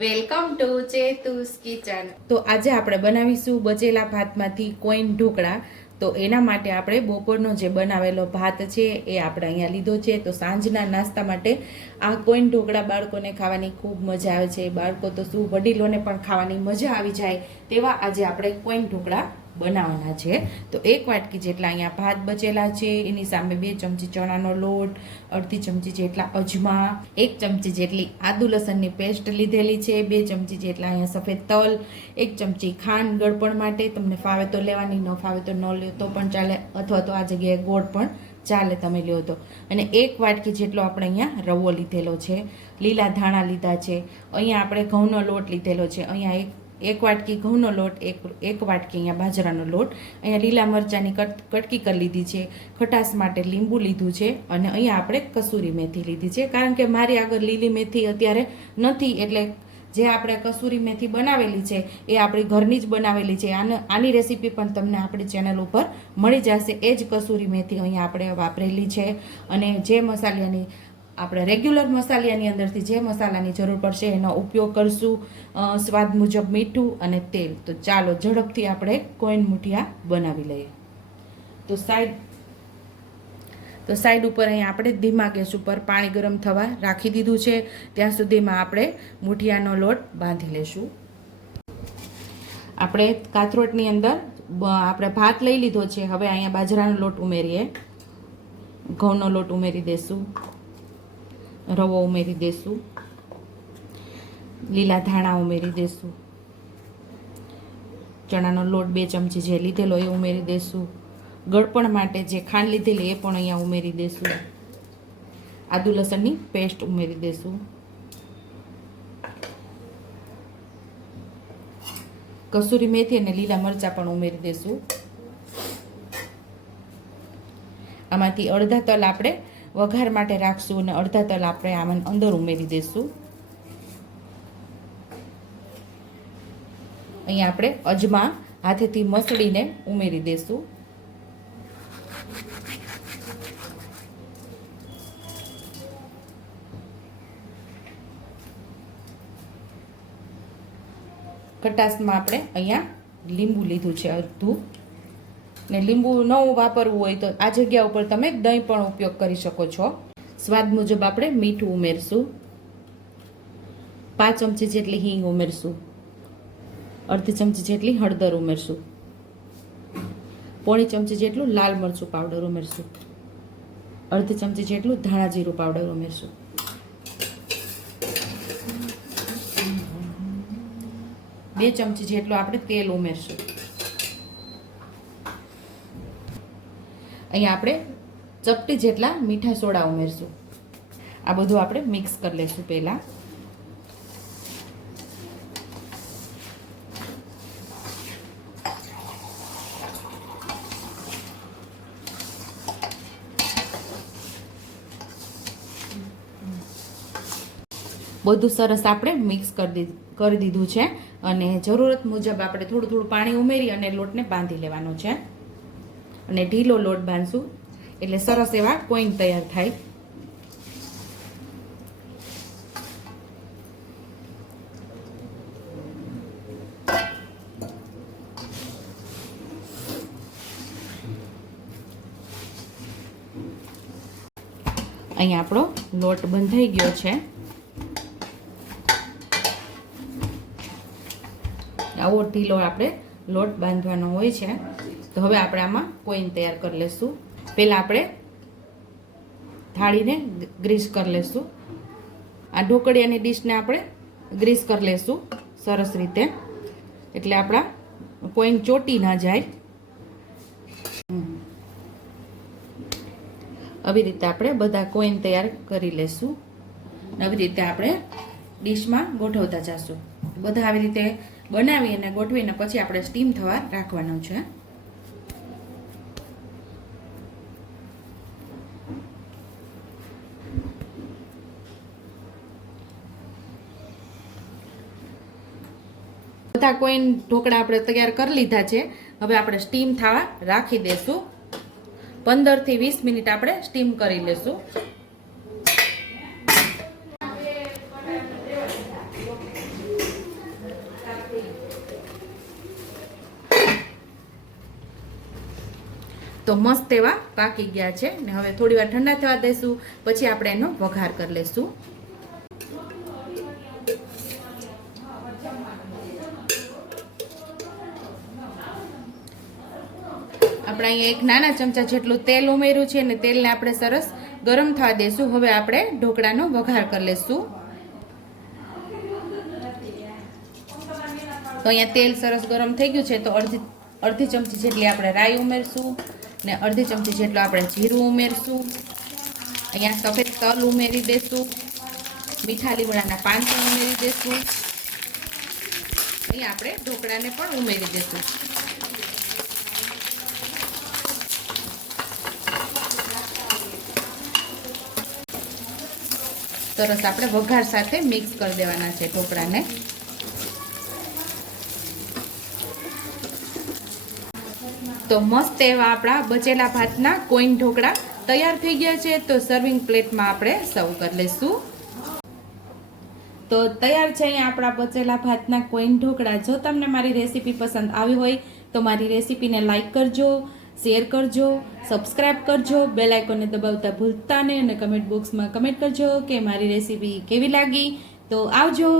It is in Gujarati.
Welcome to ચેતુસ kitchen. તો આજે આપણે બનાવીશું બચેલા ભાતમાંથી કોઈન ઢોકળા. તો એના માટે આપણે બપોરનો જે બનાવેલો ભાત છે એ આપણે અહીંયા લીધો છે. તો સાંજના નાસ્તા માટે આ કોઈન ઢોકળા બાળકોને ખાવાની ખૂબ મજા આવે છે. બાળકો તો શું વડીલોને પણ ખાવાની મજા આવી જાય તેવા આજે આપણે કોઈન ઢોકળા બનાવવાના છે. તો એક વાટકી જેટલા અહીંયા ભાત બચેલા છે, એની સામે બે ચમચી ચણાનો લોટ, અડધી ચમચી જેટલા અજમા, એક ચમચી જેટલી આદુ લસણની પેસ્ટ લીધેલી છે, બે ચમચી જેટલા અહીંયા સફેદ તલ, એક ચમચી ખાંડ ગળપણ માટે, તમને ફાવે તો લેવાની, ન ફાવે તો ન લ્યો, તો પણ ચાલે, અથવા તો આ જગ્યાએ ગોળ પણ ચાલે તમે લ્યો તો. અને એક વાટકી જેટલો આપણે અહીંયા રવો લીધેલો છે, લીલા ધાણા લીધા છે, અહીંયા આપણે ઘઉંનો લોટ લીધેલો છે, અહીંયા એક એક વાટકી ઘઉંનો લોટ, એક એક વાટકી અહીંયા બાજરાનો લોટ. અહીંયા લીલા મરચાંની કટ, કટકી કરી લીધી છે, ખટાશ માટે લીંબુ લીધું છે અને અહીંયા આપણે કસૂરી મેથી લીધી છે. કારણ કે મારી આગળ લીલી મેથી અત્યારે નથી, એટલે જે આપણે કસૂરી મેથી બનાવેલી છે, એ આપણી ઘરની જ બનાવેલી છે. આને, આની રેસીપી પણ તમને આપણી ચેનલ ઉપર મળી જશે. એ જ કસૂરી મેથી અહીંયા આપણે વાપરેલી છે. અને જે મસાલાની આપણે રેગ્યુલર મસાલાની અંદરથી જે મસાલાની જરૂર પડશે એનો ઉપયોગ કરશું. સ્વાદ મુજબ મીઠું અને તેલ. તો ચાલો ઝડપથી આપણે કોઈન મુઠિયા બનાવી લઈએ. તો સાઈડ તો સાઈડ ઉપર અહીંયા આપણે ધીમા ગેસ ઉપર પાણી ગરમ થવા રાખી દીધું છે. ત્યાં સુધીમાં આપણે મુઠિયાનો લોટ બાંધી લેશું. આપણે કાથરોટની અંદર આપણે ભાત લઈ લીધો છે. હવે અહીંયા બાજરાનો લોટ ઉમેરીએ. ઘઉંનો લોટ ઉમેરી દેશું. રવો ઉમેરી દેશું. લીલા ધાણા ઉમેરી દેશું. ચણાનો લોટ બે ચમચી જે લીધેલો એ ઉમેરી દેશું. ગળપણ માટે જે ખાંડ લીધેલી એ પણ અહીંયા ઉમેરી દેશું. આદુ લસણની પેસ્ટ ઉમેરી દેશું. કસૂરી મેથી અને લીલા મરચાં પણ ઉમેરી દેશું. આમાંથી અડધા તલ આપણે વઘાર માટે રાખશું અને અડધા તલ આપણે આમાં અંદર ઉમેરી દઈશું અહીંયા આપણે અજમા હાથેથી મસળીને ઉમેરી દઈશું ખટાશમાં આપણે અહીંયા લીંબુ લીધું છે અડધું. ને લીંબુ ન વાપરવું હોય તો આ જગ્યા ઉપર તમે દહીં પણ ઉપયોગ કરી શકો છો. સ્વાદ મુજબ આપણે મીઠું ઉમેરશું. પાંચ ચમચી જેટલી હિંગ ઉમેરશું. અડધી ચમચી જેટલી હળદર ઉમેરશું. પોણી ચમચી જેટલું લાલ મરચું પાવડર ઉમેરશું. અડધી ચમચી જેટલું ધાણા જીરું પાવડર ઉમેરશું. બે ચમચી જેટલું આપણે તેલ ઉમેરશું. અહીંયા આપણે ચપટી જેટલા મીઠા સોડા ઉમેરશું. આ બધું આપણે મિક્સ કરી લઈશું પહેલાં. બધું સરસ આપણે મિક્સ કરી દી, કરી દીધું છે. અને જરૂરત મુજબ આપણે થોડું થોડું પાણી ઉમેરી અને લોટને બાંધી લેવાનો છે. અને ઢીલો લોટ બાંધશું. એટલે સરસ એવા કોઈન તૈયાર થાય. અહીંયા આપણો લોટ બંધાઈ ગયો છે. આવો ઢીલો આપણે લોટ બાંધવાનો હોય છે, તો હવે આપણે આમાં કોઈન તૈયાર કરી લઈશું પહેલાં આપણે થાળીને ગ્રીસ કરી લઈશું આ ઢોકળિયાની ડીશને આપણે ગ્રીસ કરી લઈશું સરસ રીતે. એટલે આપણા કોઈન ચોટી ના જાય. આવી રીતે આપણે બધા કોઈન તૈયાર કરી લઈશું આવી રીતે આપણે ડીશમાં ગોઠવતા જશું. બધા આવી રીતે બનાવી અને ગોઠવીને પછી આપણે સ્ટીમ થવા રાખવાનું છે. બધા કોઈન ઢોકળા આપણે તૈયાર કરી લીધા છે. હવે આપણે સ્ટીમ થવા રાખી દેશું. પંદરથી વીસ મિનિટ આપણે સ્ટીમ કરી લેશું. તો મસ્ત એવા પાકી ગયા છે. ને હવે થોડી વાર ઠંડા થવા દઈશું પછી આપણે એનો વઘાર કરી લઈશું આપણે અહીંયા એક નાના ચમચા જેટલું તેલ ઉમેર્યું છે અને તેલને આપણે સરસ ગરમ થવા દઈશું હવે આપણે ઢોકળાનો વઘાર કરી લઈશું તો અહીંયા તેલ સરસ ગરમ થઈ ગયું છે, તો અડધી અડધી ચમચી જેટલી આપણે રાઈ ઉમેરશું. ને અડધી ચમચી જેટલું આપણે જીરું ઉમેરશું. અહીંયા સફેદ તલ ઉમેરી દેશું. મીઠા લીમડાના પાન પણ ઉમેરી દેશું. અહીંયા આપણે ઢોકળાને પણ ઉમેરી દેશું. સરસ, આપણે વઘાર સાથે મિક્સ કરી દેવાના છે ઢોકળાને. તો મસ્ત એવા આપણા બચેલા ભાતના કોઈન ઢોકળા તૈયાર થઈ ગયા છે. તો સર્વિંગ પ્લેટમાં આપણે સર્વ કરી લઈશું. તો તૈયાર છે આપણા બચેલા ભાતના કોઈન ઢોકળા. જો તમને મારી રેસીપી પસંદ આવી હોય, તો મારી રેસીપીને લાઈક કરજો શેર કરજો સબસ્ક્રાઇબ કરજો બેલ આઇકોનને દબાવતા ભૂલતા નહીં અને કમેન્ટ બોક્સમાં કમેન્ટ કરજો કે મારી રેસીપી કેવી લાગી. તો આવજો.